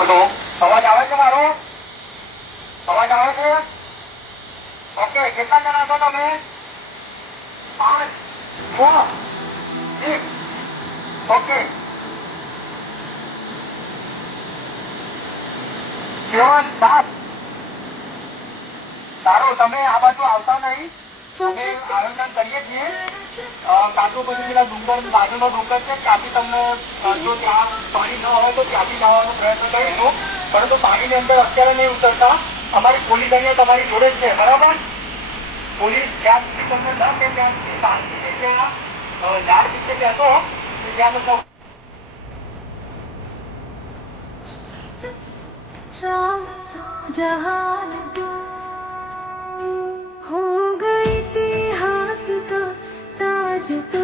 Hello, અવાજ આવે છે મારો? અવાજ આવે છે? ઓકે, કેટલા જણા છો તમે? 5, 6, 1. ઓકે. 7, 7. સારું, તમે આ બાજુ આવતા નહીં. અમે આયોજન કરીએ છીએ. કાચું પછી પેલા ડુંગર બાજુનો ડુંગર છે, ત્યાંથી તમને જો ત્યાં પાણી ન હોય તો ત્યાંથી જવાનો પ્રયત્ન કરીશું. પરંતુ પાણીની અંદર અત્યારે નહીં ઉતરતા. અમારી પોલીસ અહીંયા તમારી જોડે જ છે, બરાબર? પોલીસ જ્યાં સુધી તમને ન કે ત્યાં સુધી શાંતિથી ત્યાં ઝાડ નીચે બેસો ત્યાં બધા जहान हो गए इतिहास का ताज तो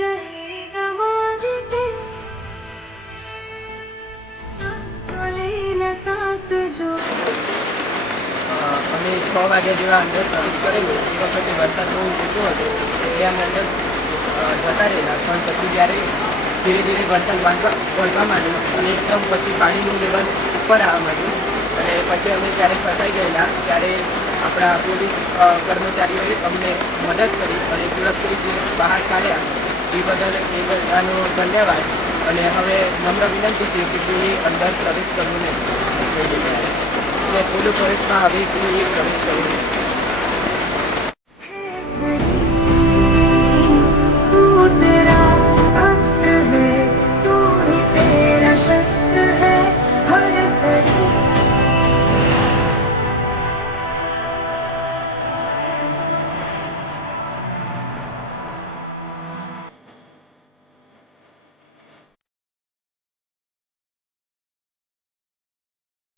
रहेगा बाजी पे लेना साथ जो અમે 6 વાગ્યા જેવા અંદર પ્રવેશ કરેલો એ વખતે વરસાદ બહુ ઓછો હતો એટલે અમે અંદર જતા રહેલા. પણ પછી જ્યારે ધીરે ધીરે વરસાદ વળવા માંડ્યો અને એકદમ પછી પાણીનું લેવલ ઉપર આવવા માંડ્યું અને પછી અમે જ્યારે ફસાઈ ગયેલા ત્યારે આપણા પોલીસ કર્મચારીઓએ અમને મદદ કરી અને સુરક્ષિત બહાર કાઢ્યા. એ બદલ એ બધાનો ધન્યવાદ. અને હવે નમ્ર વિનંતી છે કે કોઈ અંદર પ્રવેશ કરવો નહીં. એટલે પોલીસ ફોરેસ્ટમાં હવે કોઈ પ્રવેશ કરવો નહીં.